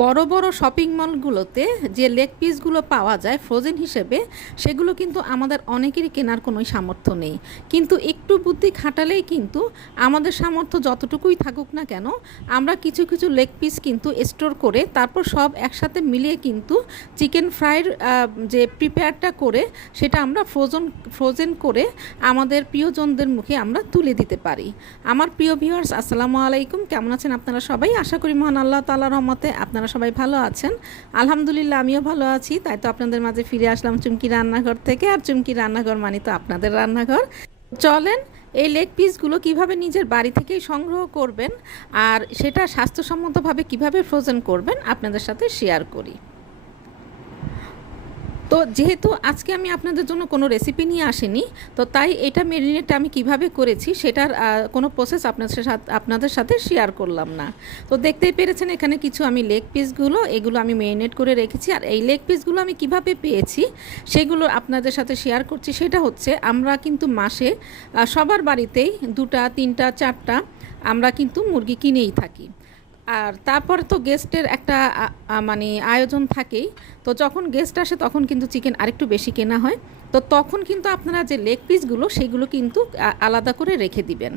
বড় বড় শপিং মলগুলোতে যে লেগ পিসগুলো পাওয়া যায় ফ্রোজেন হিসেবে, সেগুলো কিন্তু আমাদের অনেকেরই কেনার কোনো সামর্থ্য নেই। কিন্তু একটু বুদ্ধি খাটালেই কিন্তু আমাদের সামর্থ্য যতটুকুই থাকুক না কেন, আমরা কিছু কিছু লেগ পিস কিন্তু স্টোর করে তারপর সব একসাথে মিলিয়ে কিন্তু চিকেন ফ্রাইয়ের যে প্রিপেয়ারটা করে সেটা আমরা ফ্রোজেন করে আমাদের প্রিয়জনদের মুখে আমরা তুলে দিতে পারি। আমার প্রিয় ভিউয়ার্স, আসসালামু আলাইকুম। কেমন আছেন আপনারা সবাই? আশা করি মহান আল্লাহ তাআলার রহমতে আপনারা সবাই ভালো আছেন। আলহামদুলিল্লাহ, আমিও ভালো আছি। তাই তো আপনাদের মাঝে ফিরে আসলাম চুমকি রান্নাঘর থেকে। আর চুমকি রান্নাঘর মানে তো আপনাদের রান্নাঘর। চলেন এই লেগ পিসগুলো কিভাবে নিজের বাড়ি থেকেই সংগ্রহ করবেন আর সেটা স্বাস্থ্যসম্মতভাবে কিভাবে ফ্রোজেন করবেন আপনাদের সাথে শেয়ার করি। তো যেহেতু আজকে আমি আপনাদের জন্য কোনো রেসিপি নিয়ে আসিনি, তো তাই এটা মেরিনেট আমি কিভাবে করেছি সেটার কোনো প্রসেস আপনাদের সাথে শেয়ার করলাম না। তো দেখতেই পেরেছেন এখানে কিছু আমি লেগ পিসগুলো এগুলো আমি মেরিনেট করে রেখেছি। আর এই লেগ পিসগুলো আমি কিভাবে পেয়েছি সেগুলো আপনাদের সাথে শেয়ার করছি। সেটা হচ্ছে, আমরা কিন্তু মাসে সবার বাড়িতেই 2টা 3টা 4টা আমরা কিন্তু মুরগি কিনেই থাকি। আর তারপরে তো গেস্টের একটা মানে আয়োজন থাকেই। তো যখন গেস্ট আসে তখন কিন্তু চিকেন আরেকটু বেশি কেনা হয়। তো তখন কিন্তু আপনারা যে লেগ পিসগুলো সেগুলো কিন্তু আলাদা করে রেখে দিবেন।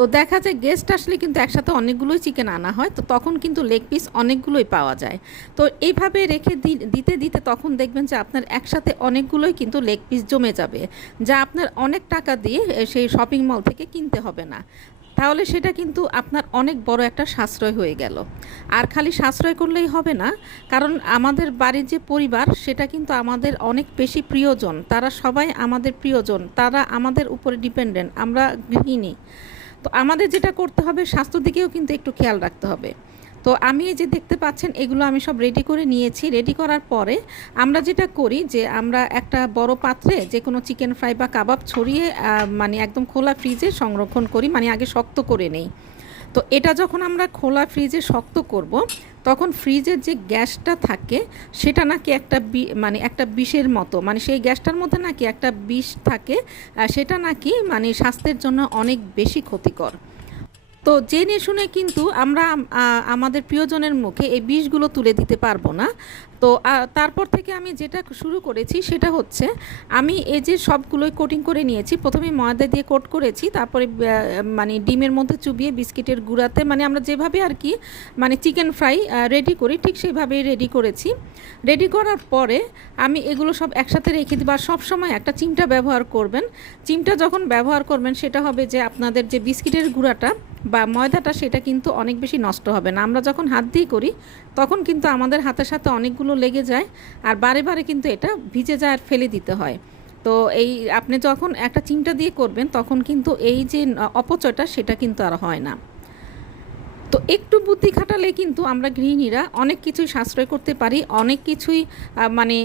তো দেখা যায় গেস্ট আসলে কিন্তু একসাথে অনেকগুলোই চিকেন আনা হয়, তো তখন কিন্তু লেগ পিস অনেকগুলোই পাওয়া যায়। তো এইভাবে রেখে দিতে দিতে তখন দেখবেন যে আপনার একসাথে অনেকগুলোই কিন্তু লেগ পিস জমে যাবে, যা আপনার অনেক টাকা দিয়ে সেই শপিং মল থেকে কিনতে হবে না। তাহলে সেটা কিন্তু আপনার অনেক বড় একটা সাশ্রয় হয়ে গেল। আর খালি সাশ্রয় করলেই হবে না, কারণ আমাদের বাড়ির যে পরিবার সেটা কিন্তু আমাদের অনেক বেশি প্রিয়জন। তারা সবাই আমাদের প্রিয়জন, তারা আমাদের উপরে ডিপেন্ডেন্ট, আমরা গৃহিণী। তো আমাদের যেটা করতে হবে, স্বাস্থ্য দিকেও কিন্তু একটু খেয়াল রাখতে হবে। তো আমি এই যে দেখতে পাচ্ছেন এগুলো আমি সব রেডি করে নিয়েছি। রেডি করার পরে আমরা যেটা করি যে আমরা একটা বড় পাত্রে যে কোনো চিকেন ফ্রাই বা কাবাব ছড়িয়ে মানে একদম খোলা ফ্রিজে সংরক্ষণ করি, মানে আগে শক্ত করে নেই। তো এটা যখন আমরা খোলা ফ্রিজে শক্ত করব, তখন ফ্রিজের যে গ্যাসটা থাকে সেটা নাকি একটা মানে একটা বিষের মতো, মানে সেই গ্যাসটার মধ্যে নাকি একটা বিষ থাকে, সেটা নাকি মানে স্বাস্থ্যের জন্য অনেক বেশি ক্ষতিকর। তো জেনে শুনে কিন্তু আমরা আমাদের প্রিয়জনের মুখে এই বিষগুলো তুলে দিতে পারবো না। তো তারপর থেকে আমি যেটা শুরু করেছি সেটা হচ্ছে, আমি এই যে সবগুলোই কোটিং করে নিয়েছি। প্রথমে ময়দা দিয়ে কোট করেছি, তারপরে মানে ডিমের মধ্যে চুবিয়ে বিস্কিটের গুঁড়াতে, মানে আমরা যেভাবে আর কি মানে চিকেন ফ্রাই রেডি করি ঠিক সেইভাবেই রেডি করেছি। রেডি করার পরে আমি এগুলো সব একসাথে রেখে দিই। আর সবসময় একটা চিমটা ব্যবহার করবেন। চিমটা যখন ব্যবহার করবেন সেটা হবে যে আপনাদের যে বিস্কিটের গুঁড়াটা বা ময়দাটা সেটা কিন্তু অনেক বেশি নষ্ট হবে না। আমরা যখন হাত দিয়ে করি তখন কিন্তু আমাদের হাতের সাথে অনেকগুলো লেগে যায়, আর বারে বারে কিন্তু এটা ভিজে যায় আর ফেলে দিতে হয়। তো এই আপনি যখন একটা চিমটা দিয়ে করবেন তখন কিন্তু এই যে অপচয়টা সেটা কিন্তু আর হয় না। তো একটু বুদ্ধি খাটালে কিন্তু আমরা গৃহিণীরা অনেক কিছুই সাশ্রয় করতে পারি, অনেক কিছুই মানে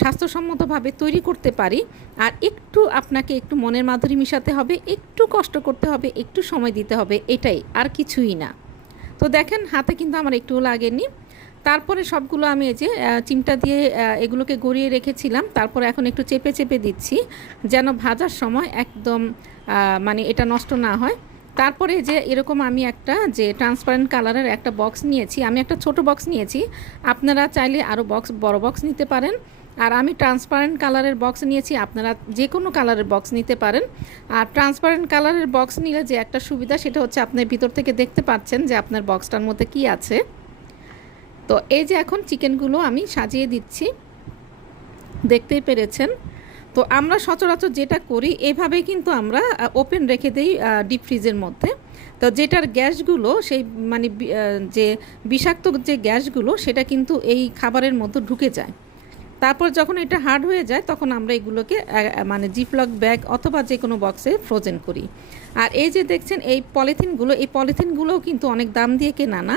স্বাস্থ্যসম্মতভাবে তৈরি করতে পারি। আর একটু আপনাকে একটু মনের মাধুরী মিশাতে হবে, একটু কষ্ট করতে হবে, একটু সময় দিতে হবে, এটাই, আর কিছুই না। তো দেখেন হাতে কিন্তু আমার একটুও লাগেনি। তারপরে সবগুলো আমি এই যে চিমটা দিয়ে এগুলোকে গড়িয়ে রেখেছিলাম। তারপরে এখন একটু চেপে চেপে দিচ্ছি যেন ভাজার সময় একদম মানে এটা নষ্ট না হয়। তারপরে যে এরকম আমি একটা যে ট্রান্সপারেন্ট কালারের একটা বক্স নিয়েছি, আমি একটা ছোট বক্স নিয়েছি, আপনারা চাইলে আরও বড় বক্স নিতে পারেন। আর আমি ট্রান্সপারেন্ট কালারের বক্স নিয়েছি, আপনারা যে কোনো কালারের বক্স নিতে পারেন। আর ট্রান্সপারেন্ট কালারের বক্স নিলে যে একটা সুবিধা সেটা হচ্ছে আপনার ভিতর থেকে দেখতে পাচ্ছেন যে আপনার বক্সটার মধ্যে কি আছে। তো এই যে এখন চিকেনগুলো আমি সাজিয়ে দিচ্ছি, দেখতেই পেরেছেন। তো আমরা সচরাচর যেটা করি এভাবেই কিন্তু আমরা ওপেন রেখে দিই ডিপ ফ্রিজের মধ্যে। তো যেটার গ্যাসগুলো সেই মানে যে বিষাক্ত যে গ্যাসগুলো সেটা কিন্তু এই খাবারের মধ্যে ঢুকে যায়। তারপর যখন এটা হার্ড হয়ে যায় তখন আমরা এগুলোকে মানে জিপলক ব্যাগ অথবা যে কোনো বক্সে ফ্রোজেন করি। আর এই যে দেখছেন এই পলিথিনগুলোও কিন্তু অনেক দাম দিয়ে কেনা না।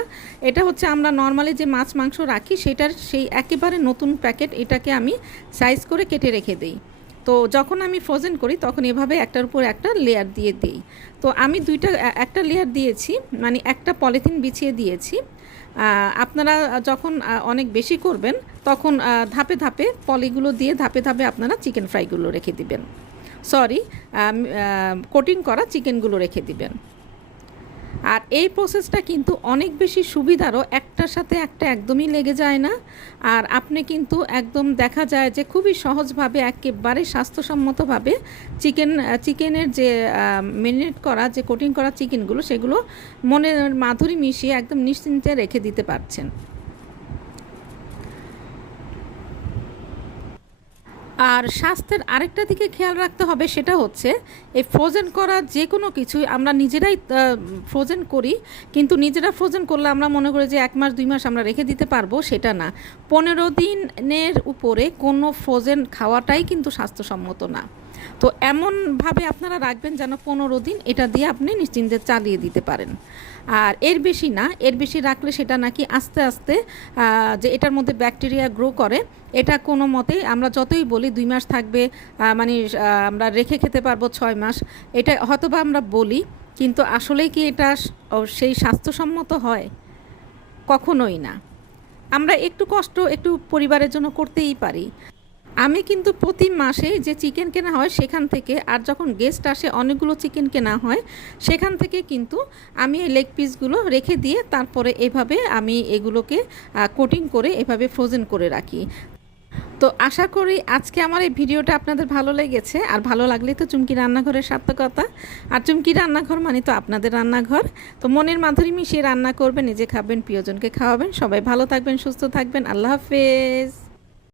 এটা হচ্ছে আমরা নর্মালি যে মাছ মাংস রাখি সেটার সেই একেবারে নতুন প্যাকেট, এটাকে আমি সাইজ করে কেটে রেখে দিই। তো যখন আমি ফ্রোজেন করি তখন এভাবে একটার উপর একটা লেয়ার দিয়ে দিই। তো আমি একটা লেয়ার দিয়েছি, মানে একটা পলিথিন বিছিয়ে দিয়েছি। আপনারা যখন অনেক বেশি করবেন তখন ধাপে ধাপে পলিগুলো দিয়ে ধাপে ধাপে আপনারা চিকেন ফ্রাইগুলো রেখে দিবেন, সরি কোটিং করা চিকেনগুলো রেখে দিবেন। আর এই প্রসেসটা কিন্তু অনেক বেশি সুবিধারও, একটার সাথে একটা একদমই লেগে যায় না। আর আপনি কিন্তু একদম দেখা যায় যে খুবই সহজভাবে একেবারে স্বাস্থ্যসম্মতভাবে চিকেনের যে মেরিনেট করা যে কোটিং করা চিকেনগুলো সেগুলো মনের মাধুরী মিশিয়ে একদম নিশ্চিন্তে রেখে দিতে পারছেন। আর স্বাস্থ্যের আরেকটা দিকে খেয়াল রাখতে হবে, সেটা হচ্ছে এই ফ্রোজেন করা যে কোনো কিছুই আমরা নিজেরাই ফ্রোজেন করি, কিন্তু নিজেরা ফ্রোজেন করলে আমরা মনে করি যে 1 মাস 2 মাস আমরা রেখে দিতে পারবো, সেটা না। 15 দিনের উপরে কোনো ফ্রোজেন খাওয়াটাই কিন্তু স্বাস্থ্যসম্মত না। তো এমনভাবে আপনারা রাখবেন যেন 15 দিন এটা দিয়ে আপনি নিশ্চিন্তে চালিয়ে দিতে পারেন। আর এর বেশি না, এর বেশি রাখলে সেটা নাকি আস্তে আস্তে যে এটার মধ্যে ব্যাকটেরিয়া গ্রো করে, এটা কোনো মতেই আমরা যতই বলি 2 মাস থাকবে, মানে আমরা রেখে খেতে পারবো 6 মাস, এটা হয়তোবা আমরা বলি, কিন্তু আসলেই কি এটা সেই স্বাস্থ্যসম্মত হয়? কখনোই না। আমরা একটু কষ্ট একটু পরিবারের জন্য করতেই পারি। আমি কিন্তু প্রতি মাসে যে চিকেন কেনা হয় সেখান থেকে, আর যখন গেস্ট আসে অনেকগুলো চিকেন কেনা হয় সেখান থেকে কিন্তু আমি এই লেগ পিসগুলো রেখে দিয়ে তারপরে এভাবে আমি এগুলোকে কোটিং করে এভাবে ফ্রোজেন করে রাখি। তো আশা করি আজকে আমার এই ভিডিওটা আপনাদের ভালো লেগেছে, আর ভালো লাগলে তো চুমকি রান্নাঘরের সার্থকতা। আর চুমকি রান্নাঘর মানে তো আপনাদের রান্নাঘর। তো মনের মাধুরী মিশিয়ে রান্না করবেন, নিজে খাবেন, প্রিয়জনকে খাওয়াবেন। সবাই ভালো থাকবেন, সুস্থ থাকবেন। আল্লাহ হাফেজ।